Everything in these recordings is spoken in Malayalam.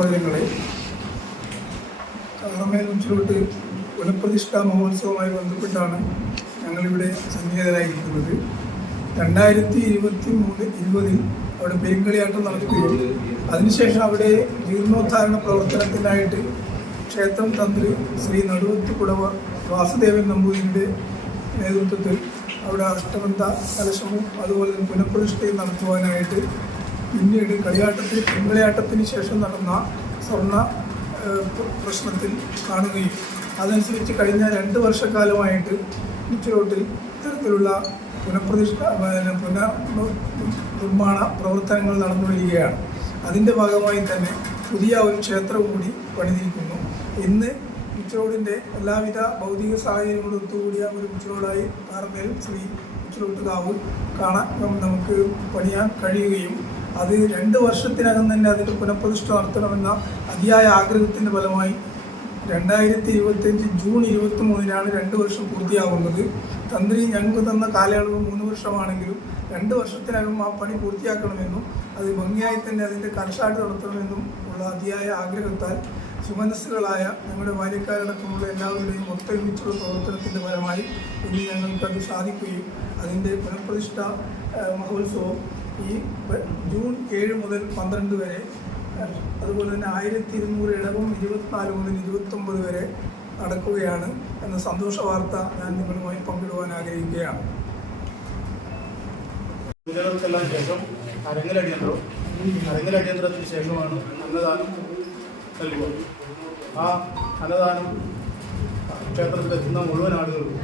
സഹോദരങ്ങളെ, കാറമേൽ ഉച്ചിലോട്ട് പുനഃപ്രതിഷ്ഠാ മഹോത്സവവുമായി ബന്ധപ്പെട്ടാണ് ഞങ്ങളിവിടെ സന്നിഹിതരായിരിക്കുന്നത്. 2020 അവിടെ പെരുങ്കളിയാട്ടം നടക്കുകയും അതിനുശേഷം അവിടെ ജീർണോദ്ധാരണ പ്രവർത്തനത്തിനായിട്ട് ക്ഷേത്രം തന്ത്രി ശ്രീ നടുവത്തുകുടവ വാസുദേവൻ നമ്പൂതിരിയുടെ നേതൃത്വത്തിൽ അവിടെ അഷ്ടബന്ധ കലശവും അതുപോലെ തന്നെ പുനഃപ്രതിഷ്ഠയും നടത്തുവാനായിട്ട് പിന്നീട് പെരുങ്കളിയാട്ടത്തിന് ശേഷം നടന്ന സ്വർണ്ണ പ്രശ്നത്തിൽ കാണുകയും അതനുസരിച്ച് കഴിഞ്ഞ 2 വർഷക്കാലമായിട്ട് ഉച്ചിലോട്ടിൽ ഇത്തരത്തിലുള്ള പുനർനിർമ്മാണ പ്രവർത്തനങ്ങൾ നടന്നു വരികയാണ്. അതിൻ്റെ ഭാഗമായി തന്നെ പുതിയ ഒരു ക്ഷേത്രം കൂടി പണിതിരിക്കുന്നു. ഇന്ന് ഉച്ചിലോടിൻ്റെ എല്ലാവിധ ഭൗതിക സാഹചര്യങ്ങളും ഒത്തുകൂടിയ ഒരു ഉച്ചിലോടായി കാറമേൽ ശ്രീ ഉച്ചിലോട്ടുകാവ് കാണാൻ നമുക്ക് പണിയാൻ കഴിയുകയും അത് 2 വർഷത്തിനകം തന്നെ അതിൻ്റെ പുനഃപ്രതിഷ്ഠ നടത്തണമെന്ന അതിയായ ആഗ്രഹത്തിൻ്റെ ഫലമായി 2025 ജൂൺ 23-നാണ് 2 വർഷം പൂർത്തിയാകുന്നത്. തന്ത്രി ഞങ്ങൾക്ക് തന്ന കാലയളവ് 3 വർഷമാണെങ്കിലും 2 വർഷത്തിനകം ആ പണി പൂർത്തിയാക്കണമെന്നും അത് ഭംഗിയായി തന്നെ അതിൻ്റെ കലശാട്ട് നടത്തണമെന്നും ഉള്ള അതിയായ ആഗ്രഹത്താൽ സുമനസ്സുകളായ ഞങ്ങളുടെ ബാല്യക്കാരടക്കമുള്ള എല്ലാവരുടെയും ഒത്തൊരുമിച്ചുള്ള പ്രവർത്തനത്തിൻ്റെ ഫലമായി ഇന്ന് ഞങ്ങൾക്കത് സാധിക്കുകയും അതിൻ്റെ പുനഃപ്രതിഷ്ഠ മഹോത്സവം ഈ ജൂൺ 7 മുതൽ 12 വരെ, അതുപോലെ തന്നെ 1200 ഇടവും 24 മുതൽ 29 വരെ നടക്കുകയാണ് എന്ന സന്തോഷ വാർത്ത ഞാൻ നിങ്ങളുമായി പങ്കിടുവാൻ ആഗ്രഹിക്കുകയാണ്. പൂജകൾക്കെല്ലാം ശേഷം അരങ്ങലടിയന്തരത്തിന് ശേഷമാണ് അന്നദാനം നൽകുക. ആ അന്നദാനം ക്ഷേത്രത്തിലെത്തുന്ന മുഴുവൻ ആളുകൾക്കും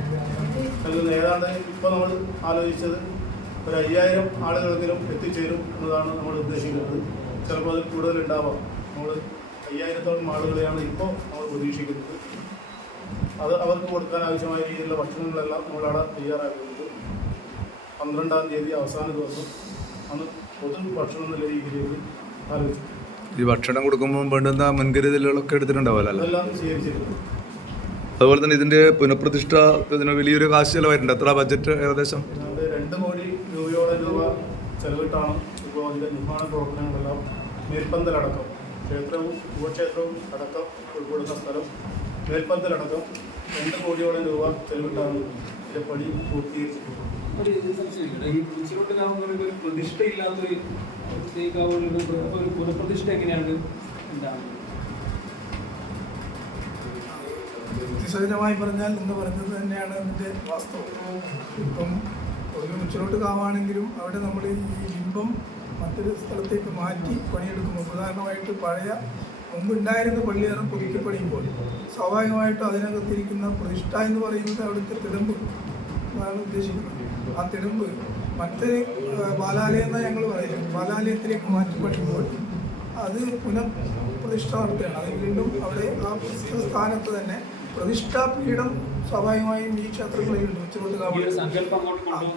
നൽകുന്ന ഏതാണ്ട് ഇപ്പോൾ നമ്മൾ ആലോചിച്ചത് ഒരു 5000 ആളുകളെങ്കിലും എത്തിച്ചേരും എന്നതാണ് നമ്മൾ ഉദ്ദേശിക്കുന്നത്. ചിലപ്പോൾ അതിൽ കൂടുതലുണ്ടാവാം. നമ്മൾ 5000-ഓളം ആളുകളെയാണ് ഇപ്പോൾ നമ്മൾ പ്രതീക്ഷിക്കുന്നത്. അത് അവർക്ക് കൊടുക്കാൻ ആവശ്യമായ രീതിയിലുള്ള ഭക്ഷണങ്ങളെല്ലാം നമ്മളവിടെ തയ്യാറാക്കുന്നത്. 12-ാം തീയതി അവസാന ദിവസം അന്ന് പൊതു ഭക്ഷണം എന്നുള്ള രീതിയിലേക്ക് ആലോചിച്ചു. ഈ ഭക്ഷണം കൊടുക്കുമ്പോൾ വേണ്ടുന്ന മുൻകരുതലുകളൊക്കെ എടുത്തിട്ടുണ്ടാവുമല്ലോ? അതെല്ലാം സ്വീകരിച്ചിട്ടുണ്ട്. അതുപോലെ തന്നെ ഇതിൻ്റെ പുനഃപ്രതിഷ്ഠ ഇതിന് വലിയൊരു കാശ് ചിലവായിട്ടുണ്ട്. എത്ര ബഡ്ജറ്റ് ഏകദേശം? 2 കോടി രൂപയോളം ചെലവിട്ടാണ് ഇപ്പോൾ അതിൻ്റെ നിർമ്മാണ പ്രവർത്തനങ്ങളെല്ലാം മേൽപ്പന്തലടക്കം ക്ഷേത്രവും ഉപക്ഷേത്രവും അടക്കം ഉൾപ്പെടുന്ന സ്ഥലം മേൽപ്പന്തലടക്കം 2 കോടിയോളം രൂപ ചെലവിട്ടാണ് ഇതിൻ്റെ പണി പൂർത്തീകരിച്ചിട്ടുള്ളത്. യുക്തിസഹജമായി പറഞ്ഞാൽ എന്ന് പറഞ്ഞത് തന്നെയാണ് അതിൻ്റെ വാസ്തവം. ഇപ്പം ഒരു ഉച്ചിലോട്ട് കാവാണെങ്കിലും അവിടെ നമ്മൾ ഈ ബിംബം മറ്റൊരു സ്ഥലത്തേക്ക് മാറ്റി പണിയെടുക്കുമ്പോൾ ഉദാഹരണമായിട്ട് പഴയ മുമ്പുണ്ടായിരുന്ന പള്ളിയേറം പുതുക്കി പണിയുമ്പോൾ സ്വാഭാവികമായിട്ടും അതിനകത്തിരിക്കുന്ന പ്രതിഷ്ഠ എന്ന് പറയുന്നത് അവിടുത്തെ തിടമ്പ് എന്നാണ് ഉദ്ദേശിക്കുന്നത്. ആ തിടമ്പ് മറ്റൊരു ബാലാലയം എന്നാണ് ഞങ്ങൾ പറയുന്നത്. ബാലാലയത്തിലേക്ക് മാറ്റി പണിയുമ്പോൾ അത് പുനഃപ്രതിഷ്ഠ നടത്തുകയാണ്. അത് വീണ്ടും അവിടെ ആ സ്ഥാനത്ത് തന്നെ പ്രതിഷ്ഠാപീഠം സ്വാഭാവികമായും ഈ ക്ഷേത്രങ്ങളിലുണ്ട്. ഉച്ചിലോട്ട്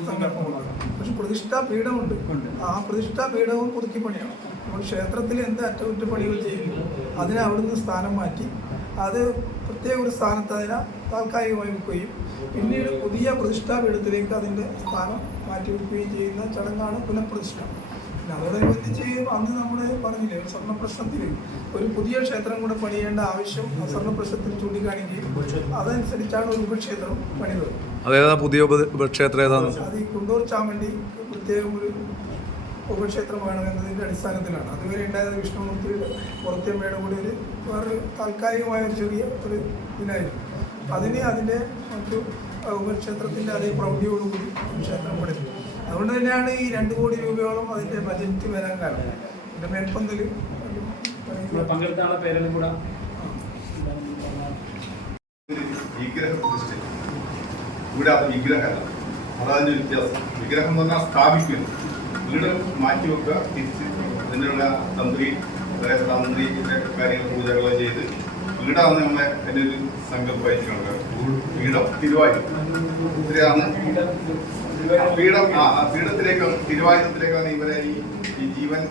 സങ്കല്പമുണ്ട്. പക്ഷെ പ്രതിഷ്ഠാപീഠമുണ്ട്. ആ പ്രതിഷ്ഠാപീഠവും പുതുക്കി പണിയാണ്. നമ്മൾ ക്ഷേത്രത്തിൽ എന്ത് അറ്റകുറ്റപ്പണികൾ ചെയ്യുന്നു അതിനെ അവിടുന്ന് സ്ഥാനം മാറ്റി അത് പ്രത്യേക ഒരു സ്ഥാനത്ത് അതിനെ താൽക്കാലികമായി വെക്കുകയും പിന്നീട് പുതിയ പ്രതിഷ്ഠാപീഠത്തിലേക്ക് അതിൻ്റെ സ്ഥാനം മാറ്റി വെക്കുകയും ചെയ്യുന്ന ചടങ്ങാണ് പുനഃപ്രതിഷ്ഠ. അതോടനുബന്ധിച്ച് അന്ന് നമ്മൾ പറഞ്ഞില്ലേ, ഒരു സ്വർണ്ണ പ്രശ്നത്തിൽ ഒരു പുതിയ ക്ഷേത്രം കൂടെ പണിയേണ്ട ആവശ്യം സ്വർണ്ണ പ്രശ്നത്തിൽ ചൂണ്ടിക്കാണിക്കുകയും അതനുസരിച്ചാണ് ഒരു ഉപക്ഷേത്രം പണിതത്. അതേതാ പുതിയ ഉപക്ഷേത്രം ഏതാണ്? അത് ഈ കുണ്ടൂർ ചാമണ്ടി പ്രത്യേകം ഒരു ഉപക്ഷേത്രം വേണമെന്നതിൻ്റെ അടിസ്ഥാനത്തിലാണ്. അതുവരെ ഉണ്ടായത് വിഷ്ണുമൂർത്തിയുടെ പുറത്തമ്മയുടെ കൂടി ഒരു വേറെ താൽക്കാലികമായ ഒരു ചെറിയ ഒരു ഇതിനായിരുന്നു. അതിൻ്റെ മറ്റു ഉപക്ഷേത്രത്തിൻ്റെ അതേ പ്രൗഢിയോടുകൂടി ക്ഷേത്രം പണിതു. അതുകൊണ്ട് തന്നെയാണ് ഈ 2 കോടി രൂപയോളം അതിൻ്റെ ബജറ്റ് വരാൻ കാരണം. ഇതിൻ്റെ മേൽപ്പന്തൽ ഇവിടെ വിഗ്രഹമല്ല, അതതിൻ്റെ വ്യത്യാസം. വിഗ്രഹം എന്ന് പറഞ്ഞാൽ സ്ഥാപിക്കുന്നു, വീട് മാറ്റിവെക്കുക, തിരിച്ച് അതിനുള്ള തന്ത്രി കാര്യങ്ങൾ പൂജകളോ ചെയ്ത് വീടാണ് നമ്മളെ എൻ്റെ ഒരു സങ്കല്പമായിരിക്കുന്നത്. വീടം തിരുവായൂർ ഇത്രയാണ് പീഠം. പീഠത്തിലേക്ക് തിരുവായുധത്തിലേക്കാണ് ഇവരെ ഈ ജീവൻ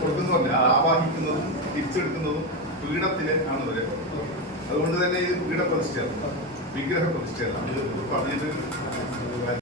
കൊടുക്കുന്നതല്ല, ആവാഹിക്കുന്നതും തിരിച്ചെടുക്കുന്നതും പീഠത്തിന് ആണ് വരുന്നത്. അതുകൊണ്ട് തന്നെ ഇത് പീഠപ്രതിഷ്ഠയാണ്, വിഗ്രഹ പ്രതിഷ്ഠയല്ല. ഇത് പറഞ്ഞിട്ട്